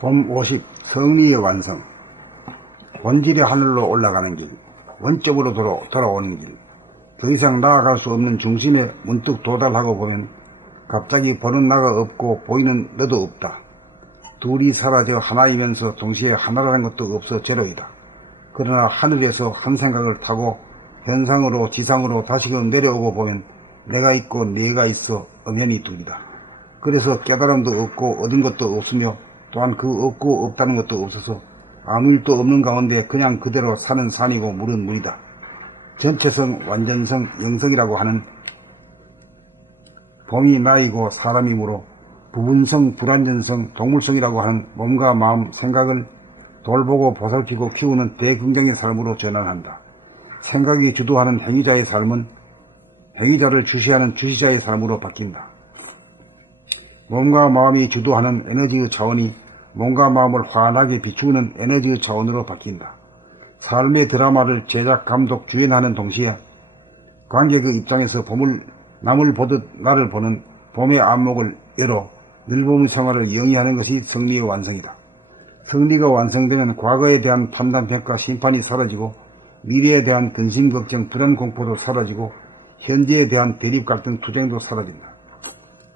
봄 50 성리의 완성. 본질의 하늘로 올라가는 길, 원점으로 돌아오는 길, 더 이상 나아갈 수 없는 중심에 문득 도달하고 보면 갑자기 보는 나가 없고 보이는 너도 없다. 둘이 사라져 하나이면서 동시에 하나라는 것도 없어 제로이다. 그러나 하늘에서 한 생각을 타고 현상으로 지상으로 다시금 내려오고 보면 내가 있고 네가 있어 엄연히 둘이다. 그래서 깨달음도 없고 얻은 것도 없으며 또한 그 없고 없다는 것도 없어서 아무 일도 없는 가운데 그냥 그대로 산은 산이고 물은 물이다. 전체성, 완전성, 영성이라고 하는 봄이 나이고 사람이므로 부분성, 불완전성, 동물성이라고 하는 몸과 마음, 생각을 돌보고 보살피고 키우는 대긍정의 삶으로 전환한다. 생각이 주도하는 행위자의 삶은 행위자를 주시하는 주시자의 삶으로 바뀐다. 몸과 마음이 주도하는 에너지의 차원이 몸과 마음을 환하게 비추는 에너지의 차원으로 바뀐다. 삶의 드라마를 제작, 감독, 주연하는 동시에 관객의 입장에서 남을 보듯 나를 보는 봄의 안목을 열어 늘봄의 생활을 영위하는 것이 성리의 완성이다. 성리가 완성되면 과거에 대한 판단, 평가, 심판이 사라지고 미래에 대한 근심, 걱정, 불안, 공포도 사라지고 현재에 대한 대립, 갈등, 투쟁도 사라진다.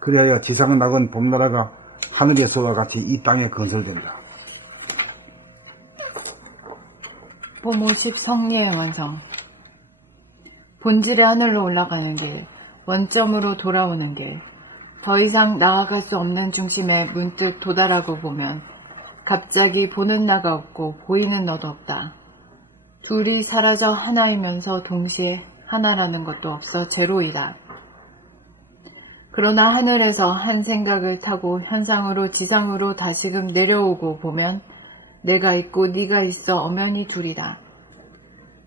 그리하여 지상은 낙은 봄나라가 하늘에서와 같이 이 땅에 건설된다. 봄 50 성리의 완성. 본질의 하늘로 올라가는 길, 원점으로 돌아오는 길, 더 이상 나아갈 수 없는 중심에 문득 도달하고 보면 갑자기 보는 나가 없고 보이는 너도 없다. 둘이 사라져 하나이면서 동시에 하나라는 것도 없어 제로이다. 그러나 하늘에서 한 생각을 타고 현상으로 지상으로 다시금 내려오고 보면 내가 있고 네가 있어 엄연히 둘이다.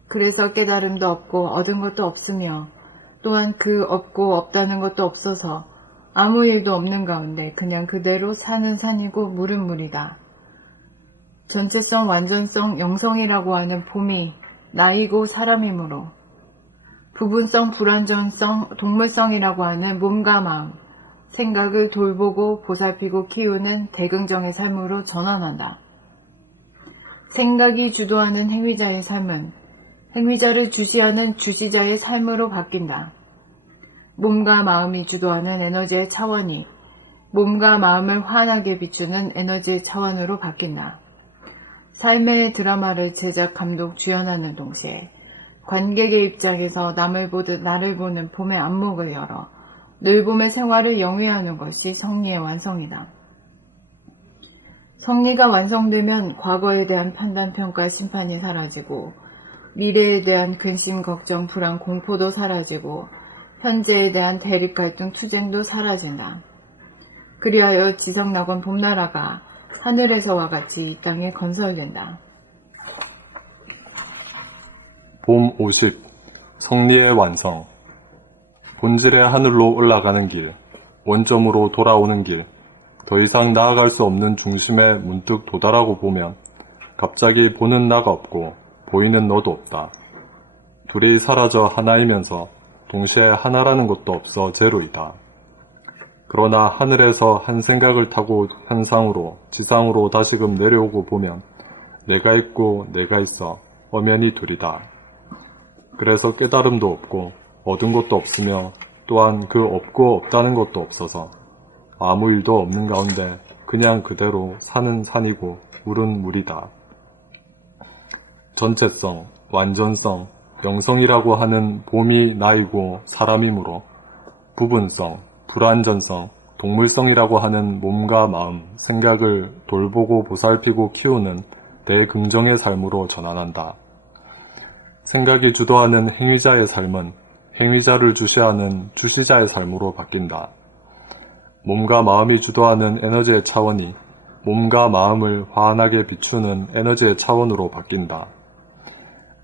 그래서 깨달음도 없고 얻은 것도 없으며 또한 그 없고 없다는 것도 없어서 아무 일도 없는 가운데 그냥 그대로 산은 산이고 물은 물이다. 전체성, 완전성, 영성이라고 하는 봄이 나이고 사람이므로 부분성, 불완전성, 동물성이라고 하는 몸과 마음, 생각을 돌보고 보살피고 키우는 대긍정의 삶으로 전환한다. 생각이 주도하는 행위자의 삶은 행위자를 주시하는 주시자의 삶으로 바뀐다. 몸과 마음이 주도하는 에너지의 차원이 몸과 마음을 환하게 비추는 에너지의 차원으로 바뀐다. 삶의 드라마를 제작, 감독, 주연하는 동시에 관객의 입장에서 남을 보듯 나를 보는 봄의 안목을 열어 늘봄의 생활을 영위하는 것이 성리의 완성이다. 성리가 완성되면 과거에 대한 판단, 평가, 심판이 사라지고 미래에 대한 근심, 걱정, 불안, 공포도 사라지고 현재에 대한 대립, 갈등, 투쟁도 사라진다. 그리하여 지상낙원 봄나라가 하늘에서와 같이 이 땅에 건설된다. 봄 50 성리의 완성. 본질의 하늘로 올라가는 길, 원점으로 돌아오는 길, 더 이상 나아갈 수 없는 중심에 문득 도달하고 보면 갑자기 보는 나가 없고 보이는 너도 없다. 둘이 사라져 하나이면서 동시에 하나라는 것도 없어 제로이다. 그러나 하늘에서 한 생각을 타고 현상으로 지상으로 다시금 내려오고 보면 내가 있고 내가 있어 엄연히 둘이다. 그래서 깨달음도 없고 얻은 것도 없으며 또한 그 없고 없다는 것도 없어서 아무 일도 없는 가운데 그냥 그대로 산은 산이고 물은 물이다. 전체성, 완전성, 영성이라고 하는 봄이 나이고 사람이므로 부분성, 불완전성, 동물성이라고 하는 몸과 마음, 생각을 돌보고 보살피고 키우는 대긍정의 삶으로 전환한다. 생각이 주도하는 행위자의 삶은 행위자를 주시하는 주시자의 삶으로 바뀐다. 몸과 마음이 주도하는 에너지의 차원이 몸과 마음을 환하게 비추는 에너지의 차원으로 바뀐다.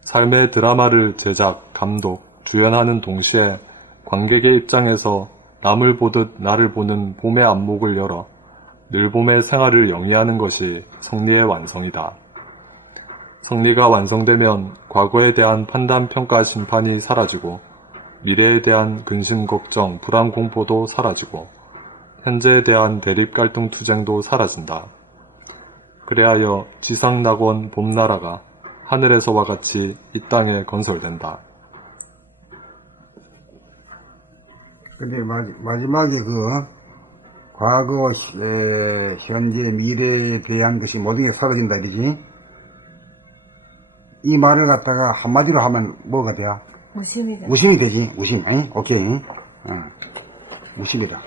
삶의 드라마를 제작, 감독, 주연하는 동시에 관객의 입장에서 남을 보듯 나를 보는 봄의 안목을 열어 늘봄의 생활을 영위하는 것이 성리의 완성이다. 성리가 완성되면 과거에 대한 판단, 평가, 심판이 사라지고 미래에 대한 근심, 걱정, 불안, 공포도 사라지고 현재에 대한 대립, 갈등, 투쟁도 사라진다. 그래하여 지상낙원 봄나라가 하늘에서와 같이 이 땅에 건설된다. 근데 마지막에 과거, 현재, 미래에 대한 것이 모든 게 사라진다 이러지? 이 말을 갖다가 한마디로 하면 뭐가 돼요? 무심이 된다. 무심이 되지, 무심. 오케이. 무심이다.